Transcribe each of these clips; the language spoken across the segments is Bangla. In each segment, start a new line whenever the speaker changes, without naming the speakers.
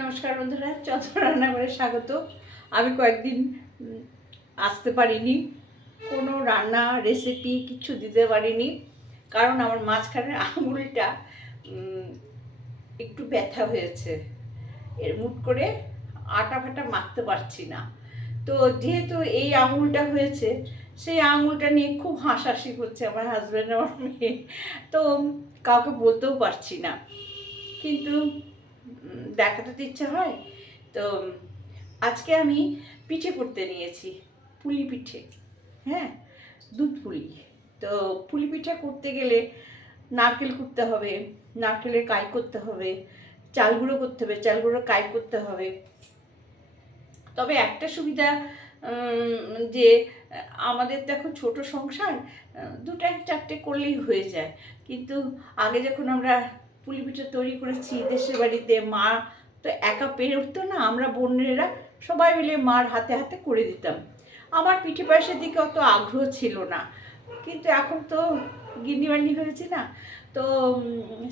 নমস্কার বন্ধুরা, চন্দ্র রান্নাঘরে স্বাগত। আমি কয়েকদিন আসতে পারিনি। কোনো রান্না রেসিপি কিছু দিতে পারিনি। কারণ আমার মাঝখানে আঙুলটা একটু ব্যথা হয়েছে। এর মুট করে আটা ফাটা মাখতে পারছি না। তো যেহেতু এই আঙুলটা হয়েছে, সেই আঙুলটা নিয়ে খুব হাসাহাসি করছে আমার হাজব্যান্ড আমার মেয়ে। তো কাউকে বলতেও পারছি না। কিন্তু দেখাতে তো ইচ্ছে হয়। তো আজকে আমি পিঠে করতে নিয়েছি পুলি পিঠে হ্যাঁ? দুধ পুলি। তো পুলি পিঠে করতে গেলে নারকেল করতে হবে নারকেলের কাই করতে হবে চাল গুঁড়ো করতে হবে চাল গুঁড়ো কাই করতে হবে। তবে একটা সুবিধা যে আমাদের তো এখন ছোট সংসার আহ, দুটা চারটে করলেই হয়ে যায়। কিন্তু আগে যখন আমরা পুলি পিঠে তৈরি করেছি, দেশের বাড়িতে মা তো একা পেরে উঠতো না, আমরা বোনেরা সবাই মিলে মার হাতে হাতে করে দিতাম। আমার পিঠে পায়েসের দিকে অত আগ্রহ ছিল না, কিন্তু এখন তো গিন্নিবান্নি হয়েছে না, তো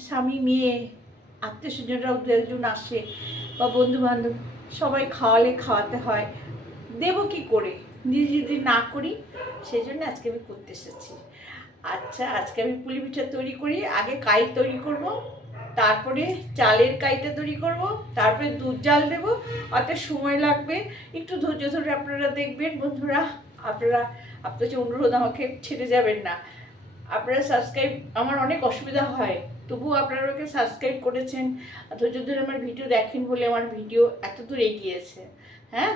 স্বামী, মেয়ে, আত্মীয় স্বজনরাও দু একজন আসে বা বন্ধু বান্ধব সবাই খাওয়ালে খাওয়াতে হয়, দেবো কি করে? নিজে যদি না করি সেই জন্য আজকে আমি করতে এসেছি। আচ্ছা আজকে আমি পুলি পিঠা তৈরি করি, আগে কাই তৈরি করব তারপরে চালের কাইটা তৈরি করব, তারপরে দুধ জাল দেবো অত সময় লাগবে। একটু ধৈর্য ধরে আপনারা দেখবেন, বন্ধুরা, আপনারা আপনার যে অনুরোধ আমাকে ছেড়ে যাবেন না। আপনারা সাবস্ক্রাইব আমার অনেক অসুবিধা হয়, তবুও আপনারা ওকে সাবস্ক্রাইব করেছেন ধৈর্য ধরে আমার ভিডিও দেখেন বলে আমার ভিডিও এত দূর এগিয়েছে হ্যাঁ?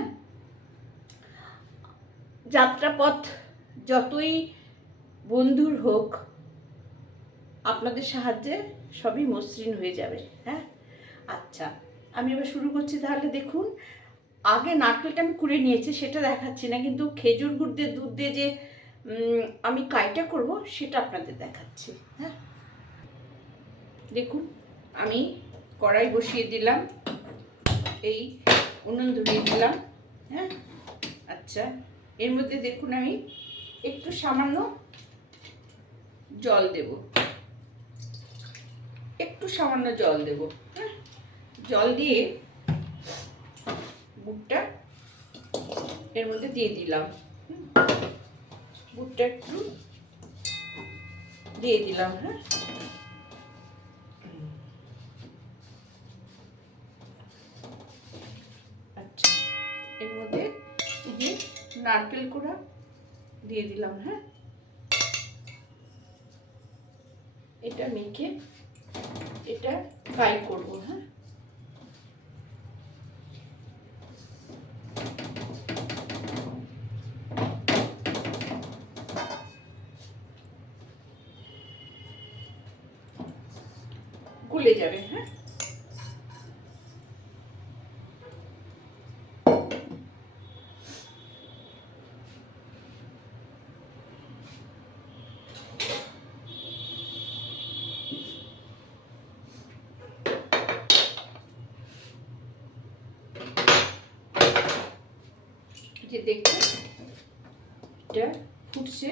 যাত্রাপথ যতই বন্ধুর হোক আপনাদের সাহায্যে সবই মসৃণ হয়ে যাবে হ্যাঁ? আচ্ছা আমি এবার শুরু করছি তাহলে দেখুন। আগে নারকেলটা আমি কুড়ে নিয়েছি, সেটা দেখাচ্ছি না, কিন্তু খেজুর গুড় দিয়ে, দুধ দিয়ে যে আমি কাইটা করব, সেটা আপনাদের দেখাচ্ছি হ্যাঁ? দেখুন, আমি কড়াই বসিয়ে দিলাম, এই উনুন ধরিয়ে দিলাম হ্যাঁ? আচ্ছা এর মধ্যে দেখুন আমি একটু সামান্য জল দেব। একটু সামান্য জল দেব হ্যাঁ? জল দিয়ে বুটটা এর মধ্যে দিয়ে দিলাম। বুটটা একটু দিয়ে দিলাম হ্যাঁ? আচ্ছা এর মধ্যে এই যে নারকেল কোড়া দিয়ে দিলাম হ্যাঁ? এটা মেখে এটা ফ্রাই করব হ্যাঁ গুলে যাবে হ্যাঁ যে দেখুন এটা ফুটছে।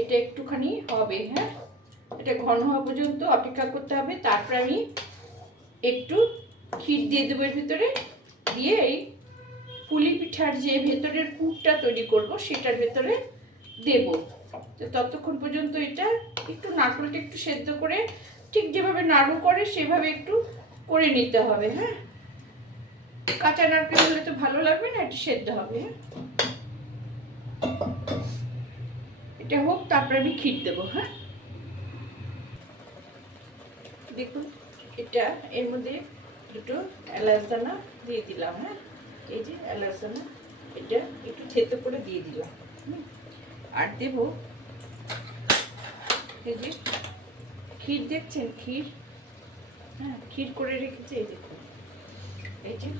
এটা একটুখানি হবে হ্যাঁ? এটা ঘন হওয়া পর্যন্ত অপেক্ষা করতে হবে। তারপর আমি একটু ক্ষীর দিয়ে দেবো এর ভিতরে। দিয়ে এই পুলি পিঠার যে ভেতরের পুরটা তৈরি করব, সেটার ভেতরে দেব। তো ততক্ষণ পর্যন্ত এটা একটু নারকেলটা একটু সেদ্ধ করে ঠিক যেভাবে নাড়ু করে, সেভাবে একটু করে নিতে হবে হ্যাঁ? কাঁচা নারকেল হলে তো ভালো লাগবে না এটা সেদ্ধ হবে হ্যাঁ? এটা হোক, তারপরে আমি ক্ষীর দেবো হ্যাঁ? দেখুন, এটা এর মধ্যে দুটো এলাচ দানা দিয়ে দিলাম হ্যাঁ? এই যে এলাচ দানা, এটা একটু থেতো করে দিয়ে দিলাম। আর দেব এই যে ক্ষীর, দেখছেন? ক্ষীর হ্যাঁ ক্ষীর করে রেখেছে, এই দেখুন। এই যে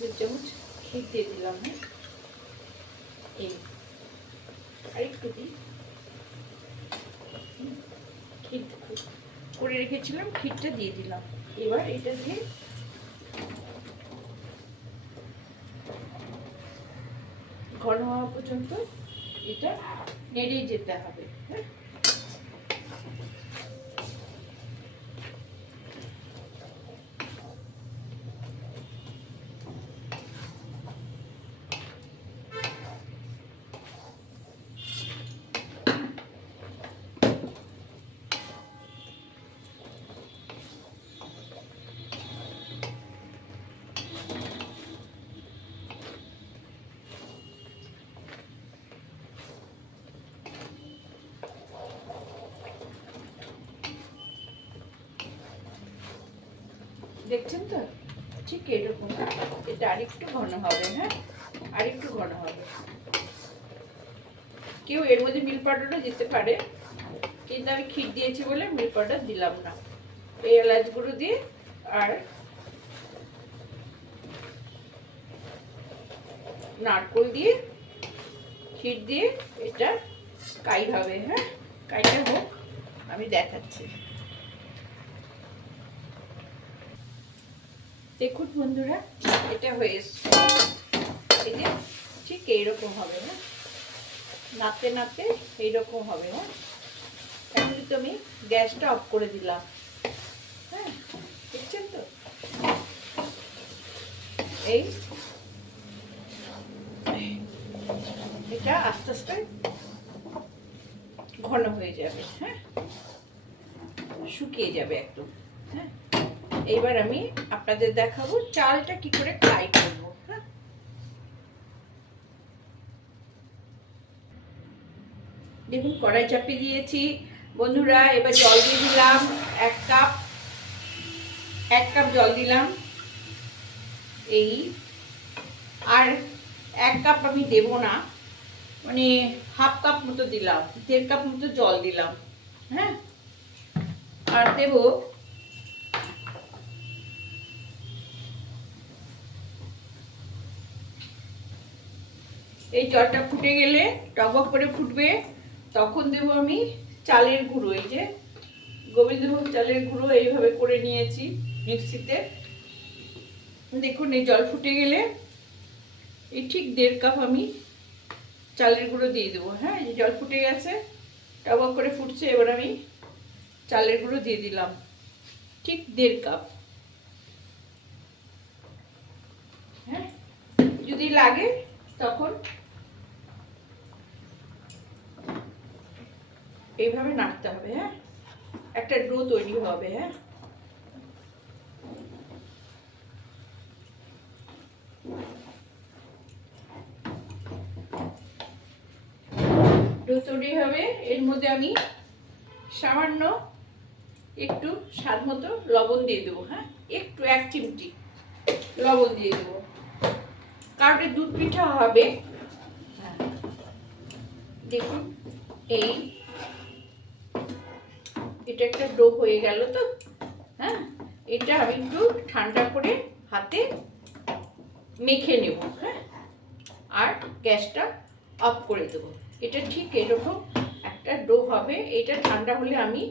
দু চামচ ক্ষীর দিয়ে দিলাম এই। আর একটু দিই। ক্ষীর করে রেখেছিলাম ক্ষীরটা দিয়ে দিলাম। এবার এটা দিয়ে ঘন হওয়া পর্যন্ত এটা নেড়েই যেতে হবে হ্যাঁ? দেখছেন তো? ঠিক এরকম। এটা আরেকটু ঘন হবে হ্যাঁ? আরেকটু ঘন হবে। কেউ এর মধ্যে মিল পাউডারও দিতে পারে, কিন্তু আমি ক্ষীর দিয়েছি বলে মিল পাউডার দিলাম না। এই এলাচ গুঁড়ো দিয়ে আর নারকোল দিয়ে, ক্ষীর দিয়ে এটা কাই হবে হ্যাঁ? কাইটা হোক, আমি দেখাচ্ছি। দেখুন বন্ধুরা, এটা হয়ে এসছে। ঠিক এইরকম হবে না? নাড়তে নাড়তে এইরকম হবে হ্যাঁ এখন কিন্তু আমি গ্যাসটা অফ করে দিলাম। হ্যাঁ তো? এই এটা আস্তে আস্তে ঘন হয়ে যাবে হ্যাঁ? শুকিয়ে যাবে একদম হ্যাঁ? এইবার আমি আপনাদের দেখাবো চালটা কি করে ফ্রাই করব হ্যাঁ? দেখুন, কড়াই চাপিয়ে দিয়েছি। বন্ধুরা, এবার জল দিয়ে দিলাম এক কাপ এক কাপ জল দিলাম। এই, আর এক কাপ আমি দেব না মানে হাফ কাপ মতো দিলাম, দেড় কাপ মতো জল দিলাম হ্যাঁ? আর দেব এই জলটা ফুটে গেলে টক করে ফুটবে। তখন দেব আমি চালের গুঁড়ো, এই যে গোবিন্দভোগ চালের গুঁড়ো এইভাবে করে নিয়েছি মিক্সিতে। দেখুন, এই জল ফুটে গেলে এই ঠিক দেড় কাপ আমি চালের গুঁড়ো দিয়ে দেবো। হ্যাঁ এই জল ফুটে গেছে টক করে ফুটছে, এবার আমি চালের গুঁড়ো দিয়ে দিলাম। ঠিক দেড় কাপ। হ্যাঁ যদি লাগে তখন এইভাবে নাড়তে হবে হ্যাঁ? একটা ডো তৈরি হবে হ্যাঁ? ডো তৈরি হবে, এর মধ্যে আমি সামান্য একটু স্বাদ মতো লবণ দিয়ে দেবো হ্যাঁ? একটু, এক চিমটি লবণ দিয়ে দেবো। কারণ দুধ পিঠা হবে। হ্যাঁ। দেখুন, এই এটা একটা ডো হয়ে গেল তো। হ্যাঁ এটা আমি একটু ঠান্ডা করে হাতে মেখে নেব হ্যাঁ। আর গ্যাসটা অফ করে দেবো। এটা ঠিক এরকম একটা ডো হবে। এটা ঠান্ডা হলে আমি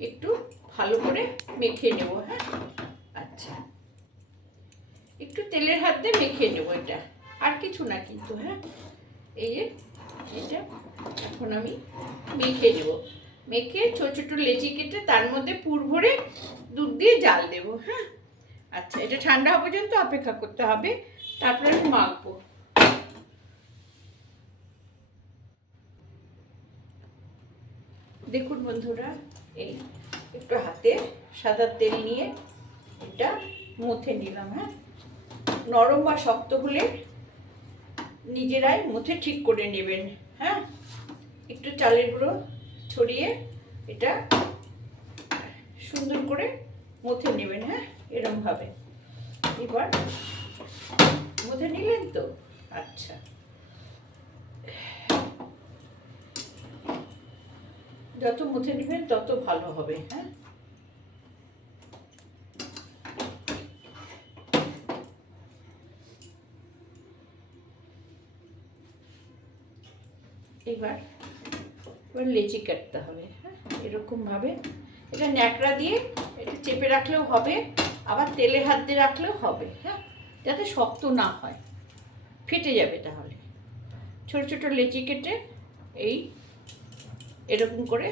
একটু ভালো করে মেখে নেব হ্যাঁ। আচ্ছা। একটু তেলের হাত দিয়ে মেখে নেব এটা। আর কিছু না কিন্তু হ্যাঁ। এই যে, এটা এখন আমি মেখে নেব। মেখে ছোট ছোট লেচি কেটে তার মধ্যে পুর ভরে দুধ দিয়ে জাল দেব হ্যাঁ? আচ্ছা এটা ঠান্ডা হওয়া পর্যন্ত অপেক্ষা করতে হবে, তারপরে আমি মাখবো। দেখুন বন্ধুরা, এই একটু হাতে সাদা তেল নিয়ে এটা মুথে নিলাম হ্যাঁ? নরম বা শক্ত হলে নিজেরাই মুথে ঠিক করে নেবেন হ্যাঁ? একটু চালের গুঁড়ো ছড়িয়ে এটা সুন্দর করে মুথে নেবেন হ্যাঁ? এরমভাবে এবার মুথে নিলেন তো? আচ্ছা। যত মুছে নেবেন, তত ভালো হবে হ্যাঁ? এবার এবার লেচি কাটতে হবে হ্যাঁ? এরকমভাবে। এটা ন্যাকড়া দিয়ে এটা চেপে রাখলেও হবে, আবার তেলে হাত দিয়ে রাখলেও হবে হ্যাঁ? যাতে শক্ত না হয়। ফেটে যাবে তাহলে। ছোট ছোট লেচি কেটে এই এরকম করে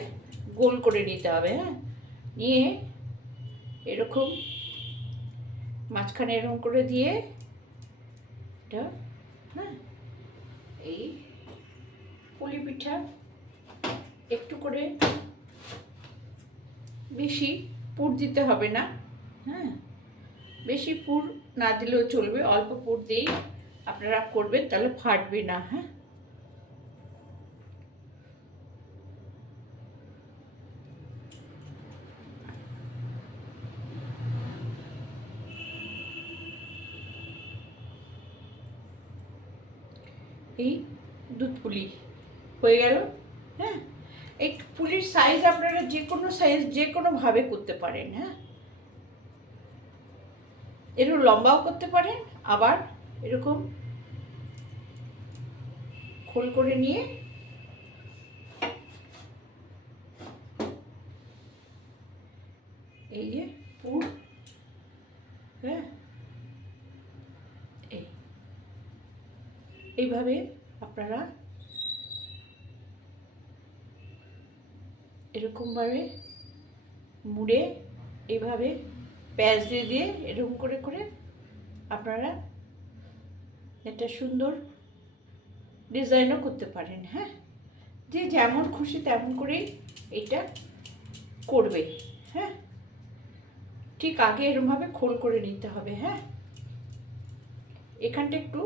গোল করে নিতে হবে হ্যাঁ? নিয়ে এরকম মাঝখানে এরকম করে দিয়ে এটা হ্যাঁ? এই পুলি পিঠা একটু করে বেশি পুর দিতে হবে না হ্যাঁ? বেশি পুর না দিলেও চলবে, অল্প পুর দিয়েই আপনারা করবেন, তাহলে ফাটবে না হ্যাঁ? এই দুধ পুলি হয়ে গেল হ্যাঁ? এই পুলির সাইজ আপনারা যে কোনো সাইজ যে কোনোভাবে করতে পারেন হ্যাঁ? এরকম লম্বাও করতে পারেন, আবার এরকম খোল করে নিয়ে এই যে পুর হ্যাঁ এই এইভাবে আপনারা এরকমভাবে মুড়ে এইভাবে প্যাঁচ দিয়ে দিয়ে এরকম করে করে আপনারা একটা সুন্দর ডিজাইনও করতে পারেন হ্যাঁ? যে যেমন খুশি তেমন করেই এটা করবে হ্যাঁ? ঠিক আগে এরমভাবে খোল করে নিতে হবে হ্যাঁ? এখানটা একটু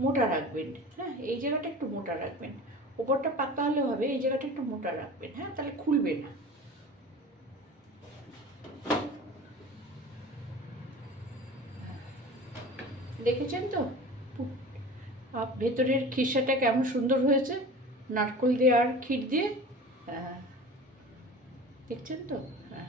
মোটা রাখবেন হ্যাঁ? এই জায়গাটা একটু মোটা রাখবেন। ওপরটা পাতলা হলে হবে, এই জায়গাটা একটু মোটা রাখবেন হ্যাঁ তাহলে খুলবে না। দেখেছেন তো? ভেতরের খিসাটা কেমন সুন্দর হয়েছে? নারকোল দিয়ে আর ক্ষীর দিয়ে? হ্যাঁ। দেখছেন তো? হ্যাঁ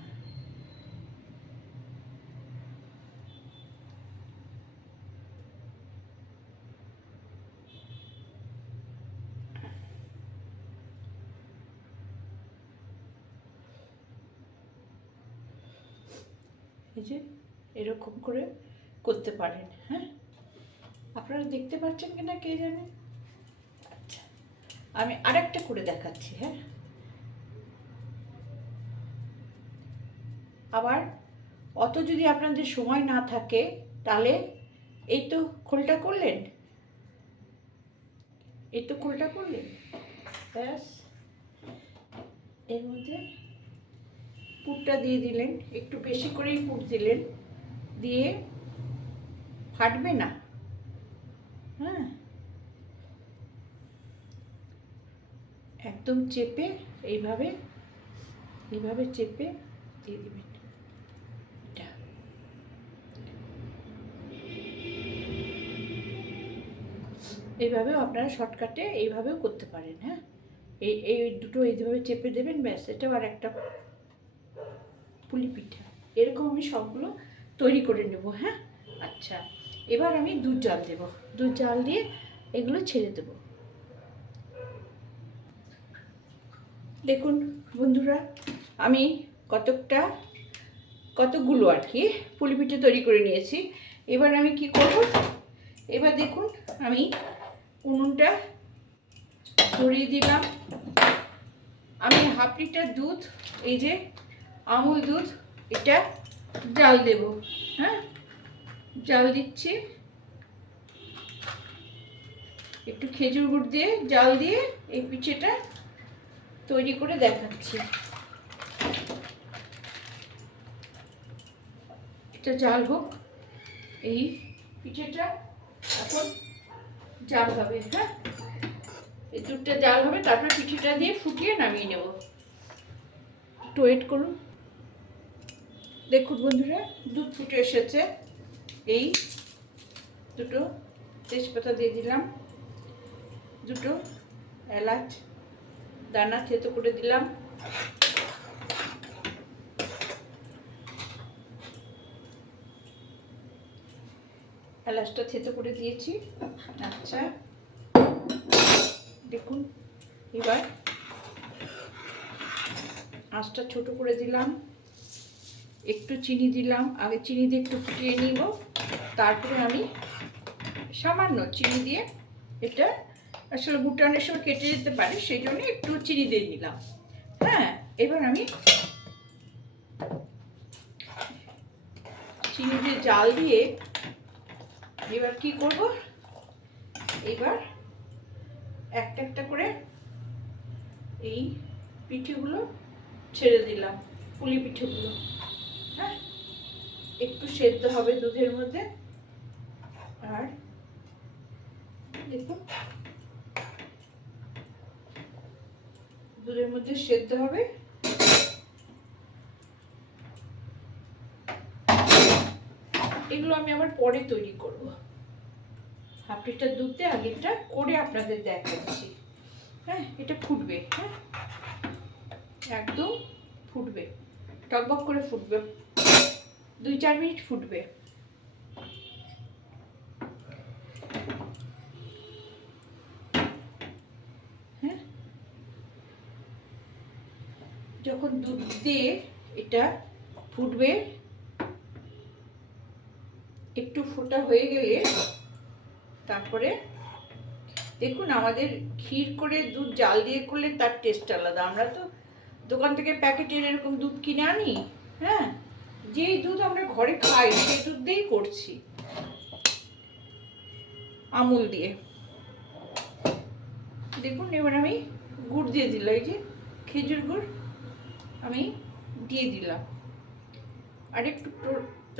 এই যে এরকম করে করতে পারেন হ্যাঁ? আপনারা দেখতে পাচ্ছেন কি না কে জানে? আচ্ছা আমি আরেকটা করে দেখাচ্ছি হ্যাঁ? আবার অত যদি আপনাদের সময় না থাকে, তাহলে এই তো খোলটা করলেন? এই তো খোলটা করলেন? ব্যাস, এর মধ্যে পুরটা দিয়ে দিলেন, একটু বেশি করেই পুর দিলেন, দিয়ে ফাটবে না। হ্যাঁ। একদম চেপে এইভাবে এইভাবে চেপে দিয়ে দিবেন। এটা। এইভাবেও আপনারা শর্টকাটে এইভাবেও করতে পারেন হ্যাঁ। এই এই দুটো এইভাবে চেপে দেবেন, ব্যাস, এটাও আর একটা পুলি পিঠা। এরকম আমি সবগুলো তৈরি করে নেব হ্যাঁ? আচ্ছা এবার আমি দুধ জাল দেব। দুধ জাল দিয়ে এগুলো ছেড়ে দেব। দেখুন বন্ধুরা, আমি কতকটা, কতগুলো আর কি পুলি পিঠে তৈরি করে নিয়েছি। এবার আমি কি করব? এবার দেখুন আমি উনুনটা ধরিয়ে দিলাম। আমি হাফ লিটার দুধ, এই যে আমুল দুধ, এটা জাল দেব হ্যাঁ? জাল দিচ্ছি। একটু খেজুর গুড় দিয়ে জাল দিয়ে এই পিঠেটা তৈরি করে দেখাচ্ছি। এটা জাল হোক, এই পিঠেটা এখন জাল হবে হ্যাঁ? এই দুধটা জাল হবে, তারপর পিঠেটা দিয়ে ফুটিয়ে নামিয়ে নেব। একটু ওয়েট করুন। দেখুন বন্ধুরা দুধ ফুটে এসেছে। এই দুটো তেজপাতা দিয়ে দিলাম, দুটো এলাচ, দানা থেতো করে দিলাম। এলাচটা থেতো করে দিয়েছি। আচ্ছা দেখুন, এবার আঁচটা ছোট করে দিলাম। একটু চিনি দিলাম। আগে চিনি দিয়ে একটু ফুটিয়ে নিব। তারপরে আমি সামান্য চিনি দিয়ে এটা আসলে গুড়টা অনেক সময় কেটে যেতে পারে, সেই জন্য একটু চিনি দিয়ে নিলাম। হ্যাঁ এবার আমি চিনি দিয়ে জাল দিয়ে এবার কি করব? এবার একটা একটা করে এই পিঠেগুলো ছেড়ে দিলাম, পুলি পিঠেগুলো। হ্যাঁ একটু সেদ্ধ হবে দুধের মধ্যে। আর দুধের মধ্যে সেদ্ধ হবে। এগুলো আমি আবার পরে তৈরি করব। হাফ লিটার দুধ দিয়ে আগেরটা করে আপনাদের দেখাচ্ছি। হ্যাঁ এটা ফুটবে হ্যাঁ। একদম ফুটবে, টকবক করে ফুটবে। দুই চার মিনিট ফুটবে। হ্যাঁ? যখন দুধ দিয়ে এটা ফুটবে, একটু ফোটা হয়ে গেলে তারপরে দেখুন আমাদের ক্ষীর করে দুধ, জাল দিয়ে করলে তার টেস্ট আলাদা। আমরা তো দোকান থেকে প্যাকেটের এরকম দুধ কিনে আনি হ্যাঁ? যেই দুধ আমরা ঘরে খাই সেই দুধ দিয়েই করছি। আমুল দিয়ে। দেখুন, এবার আমি গুড় দিয়ে দিলাম, এই যে খেজুর গুড় আমি দিয়ে দিলাম। আর একটু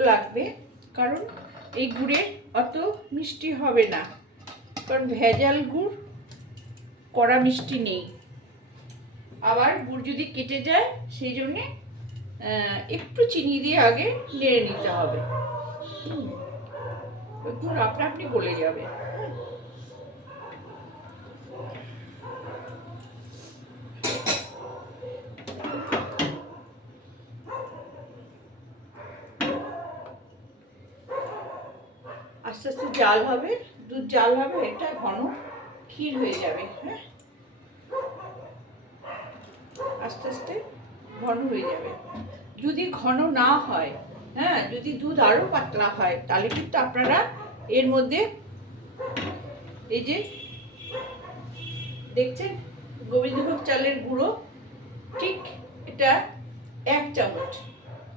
লাগবে, কারণ এই গুড়ে অত মিষ্টি হবে না, কারণ ভেজাল গুড়, কড়া মিষ্টি নেই। আবার গুড় যদি কেটে যায়, সেই জন্যে একটু চিনি দিয়ে আগে নেড়ে নিতে হবে। গুড় আপনা আপনি গলে যাবে। আস্তে আস্তে জাল হবে, দুধ জাল হবে এটা ঘন ক্ষীর হয়ে যাবে হ্যাঁ আস্তে আস্তে ঘন হয়ে যাবে। যদি ঘন না হয় হ্যাঁ যদি দুধ আরও পাতলা হয়, তাহলে কিন্তু আপনারা এর মধ্যে এই যে দেখছেন, গোবিন্দভোগ চালের গুঁড়ো, ঠিক এটা এক চামচ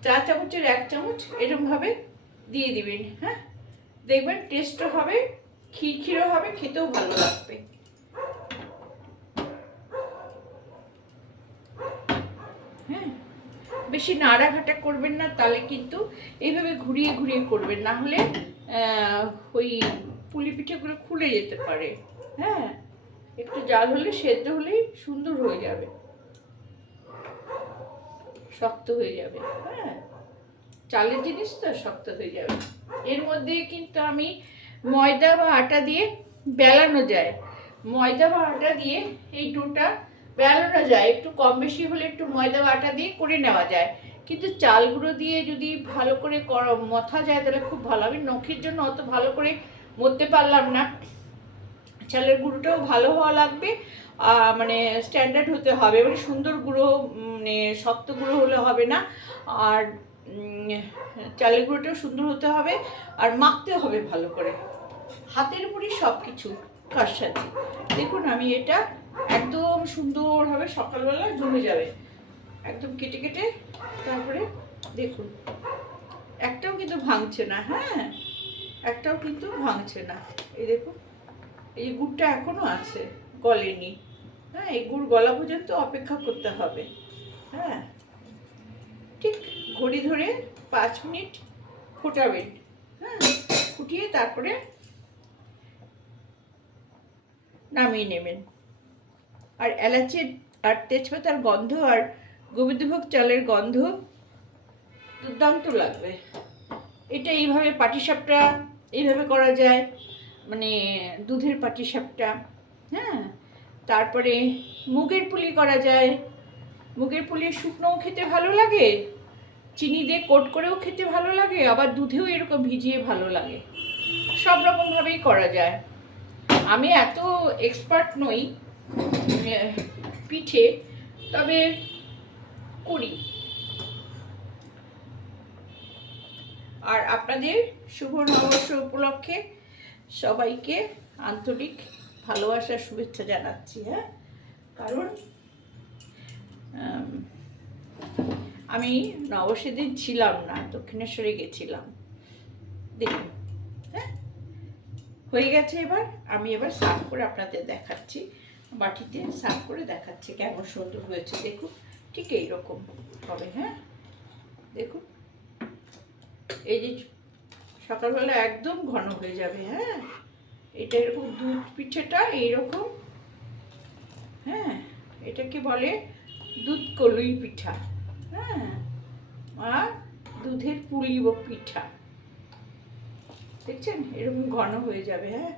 চা চামচের এক চামচ এরকমভাবে দিয়ে দিবেন হ্যাঁ? দেখবেন টেস্টও হবে খিরখিরও হবে, খেতেও ভালো লাগবে। বেশি নাড়াঘাটা করবেন না তাহলে কিন্তু এইভাবে ঘুরিয়ে ঘুরিয়ে করবেন। না হলে ওই পুলি পিঠেগুলো খুলে যেতে পারে। হ্যাঁ একটু জাল হলে সেদ্ধ হলেই সুন্দর হয়ে যাবে। শক্ত হয়ে যাবে হ্যাঁ। চালের জিনিস তো শক্ত হয়ে যাবে। এর মধ্যে কিন্তু আমি ময়দা বা আটা দিয়ে বেলানো যায়। ময়দা বা আটা দিয়ে এই ডোটা বেলানো যায়, একটু কম বেশি হলে একটু ময়দা আটা দিয়ে করে নেওয়া যায়। কিন্তু চাল গুঁড়ো দিয়ে যদি ভালো করে মথা যায় তাহলে খুব ভালো। আমি নখের জন্য অত ভালো করে মরতে পারলাম না। চালের গুঁড়োটাও ভালো হওয়া লাগবে মানে স্ট্যান্ডার্ড হতে হবে। মানে সুন্দর গুঁড়ো মানে শক্ত গুঁড়ো হলে হবে না। আর চালের গুঁড়োটাও সুন্দর হতে হবে। আর মাখতে হবে ভালো করে। হাতের উপরই সব কিছু কারসাজি। দেখুন আমি এটা একদম সুন্দরভাবে সকালবেলা জমে যাবে। একদম কেটে কেটে, তারপরে দেখুন, একটাও কিন্তু ভাঙছে না হ্যাঁ? একটাও কিন্তু ভাঙছে না। এই দেখুন, এই গুড়টা এখনও আছে, গলেনি। হ্যাঁ এই গুড় গলা পর্যন্ত অপেক্ষা করতে হবে হ্যাঁ? ঠিক ঘড়ি ধরে পাঁচ মিনিট ফোটাবেন হ্যাঁ? ফুটিয়ে তারপরে নামিয়ে নেবেন। আর এলাচের আর তেজপাতার গন্ধ আর গোবিন্দভোগ চালের গন্ধ দুর্দান্ত লাগবে। এটা এইভাবে পাটিসাপটা এইভাবে করা যায় মানে দুধের পাটিসাপটা হ্যাঁ? তারপরে মুগের পুলি করা যায়। মুগের পুলি শুকনোও খেতে ভালো লাগে, চিনি দিয়ে কোট করেও খেতে ভালো লাগে, আবার দুধেও এরকম ভিজিয়ে ভালো লাগে। সব রকমভাবেই করা যায়। আমি এত এক্সপার্ট নই পিঠে, তবে করি। আর আপনাদের শুভ নববর্ষ উপলক্ষে সবাইকে আন্তরিক ভালোবাসা, শুভেচ্ছা জানাচ্ছি হ্যাঁ? কারণ আমি নববর্ষের দিন ছিলাম না, দক্ষিণেশ্বরে গেছিলাম। দেখুন হ্যাঁ? হয়ে গেছে এবার, আমি এবার সাফ করে আপনাদের দেখাচ্ছি। বাটিতে সার্ভ করে দেখাচ্ছে কেমন সুন্দর হয়েছে। দেখুন, ঠিক এইরকম হবে হ্যাঁ? দেখুন, এই যে সকালবেলা একদম ঘন হয়ে যাবে হ্যাঁ? এটা এরকম দুধ পিঠেটা এইরকম হ্যাঁ? এটাকে বলে দুধ কলুই পিঠা হ্যাঁ? আর দুধের পুলি ও পিঠা। দেখছেন? এরকম ঘন হয়ে যাবে হ্যাঁ?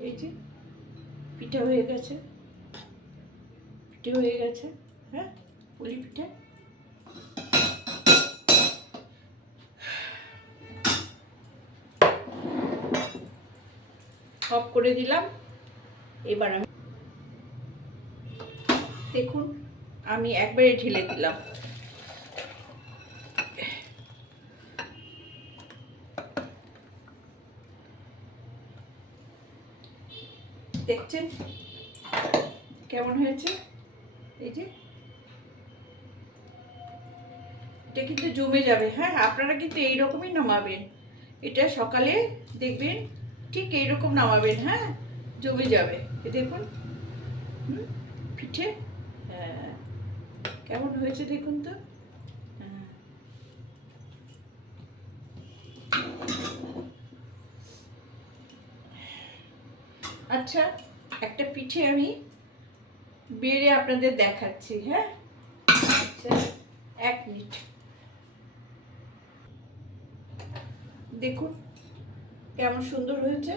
এই যে পিঠা হয়ে গেছে। পিঠে হয়ে গেছে হ্যাঁ? পুলি পিঠে। অফ করে দিলাম। এবার আমি দেখুন, আমি একবারে ঢেলে দিলাম। দেখছেন কেমন হয়েছে? এই যে। এটা কিন্তু জমে যাবে হ্যাঁ? আপনারা কিন্তু এইরকমই নামাবেন। এটা সকালে দেখবেন ঠিক এইরকম নামাবেন হ্যাঁ? জমে যাবে। দেখুন। হুম, পিঠে। হ্যাঁ। কেমন হয়েছে দেখুন তো? আচ্ছা একটা পিঠে আমি বেড়ে আপনাদের দেখাচ্ছি হ্যাঁ? আচ্ছা এক মিনিট। দেখুন কেমন সুন্দর হয়েছে।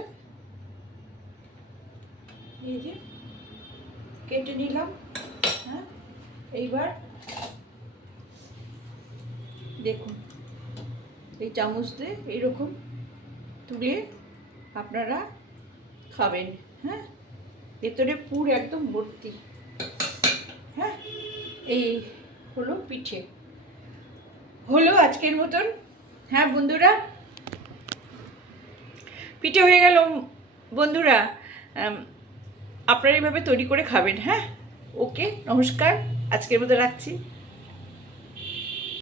এই যে কেটে নিলাম হ্যাঁ? এইবার দেখুন, এই চামচ দিয়ে এইরকম তুলে আপনারা খাবেন। হ্যাঁ? ভেতরে পুর একদম ভর্তি। হ্যাঁ? এই হলো পিঠে। হলো আজকের মতন। হ্যাঁ বন্ধুরা? পিঠে হয়ে গেল, বন্ধুরা। আপনারা এইভাবে তৈরি করে খাবেন হ্যাঁ? ওকে, নমস্কার। আজকের মতো রাখছি।